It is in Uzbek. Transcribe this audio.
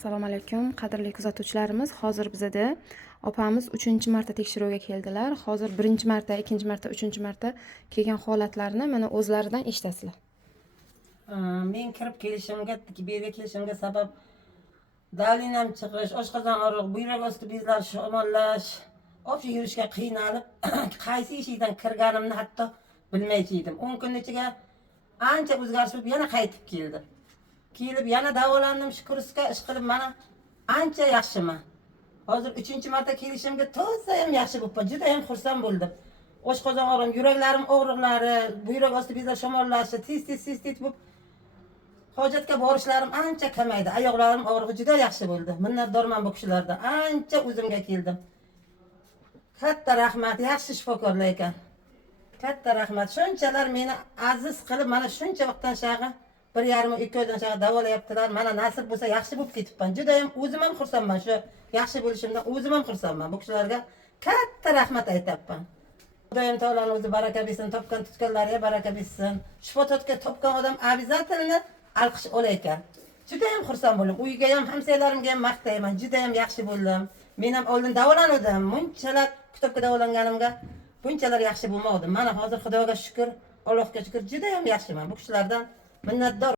Assalomu alaykum, qadrli kuzatuvchilarimiz. Hozir bizda opamiz 3-marta tekshiruvga keldilar. Hozir 1-marta, 2-marta, 3-marta kelgan holatlarni mana o'zlaridan eshitasizlar. Men kirib kelishimga, bu yerga kelishimga sabab dalinam chiqish, oshqozon og'riq, buyrak osti bezlari shamollash, obsha yurishga qiynalib, qaysi eshikdan kirganimni hatto bilmaychi edim. 10 kun ichiga ancha o'zgarish bo'lib, yana qaytib keldim. Kelib yana davolandim, shukurga ish qilib mana ancha yaxshiman. Hozir 3-marta kelishimga toza ham yaxshi bo'libman. Juda ham xursand bo'ldim. Oshqozon og'riqim, yuraklarim og'riqlari, buyrak osti bezlari shamollashi, tez bo'lib hojatga borishlarim ancha kamaydi. Oyoqlarim og'rig'i juda yaxshi bo'ldi. Minnatdorman bu kishilardan. Ancha o'zimga keldim. Katta rahmat, yaxshi shifokorlar ekan. Katta rahmat. Shunchalar meni aziz qilib, mana shuncha vaqtdan shag'i 1,5-2 oydan shag'i davolayaptilar. Mana nasib bo'lsa yaxshi bo'lib ketibman. Juda ham o'zim ham xursandman. Shu yaxshi bo'lishimdan o'zim ham xursandman. Bu kishilarga katta rahmat aytayapman. Xudoyim taoloning o'zi baraka bersin, topgan tutganlariga baraka bersin. Shifo topgan odam обязательно alqish olar ekan. Juda ham xursand bo'ldim. Uyga ham, hamsiyalarimga ham maqtayman. Juda ham yaxshi bo'ldim. Men ham oldin davolandim. Bunchalar kitobga davolanganimga bunchalar yaxshi bo'lmadim. Mana hozir Xudoga shukr, Allohga shukr, juda ham yaxshiman. Bu kishilardan minnatdor.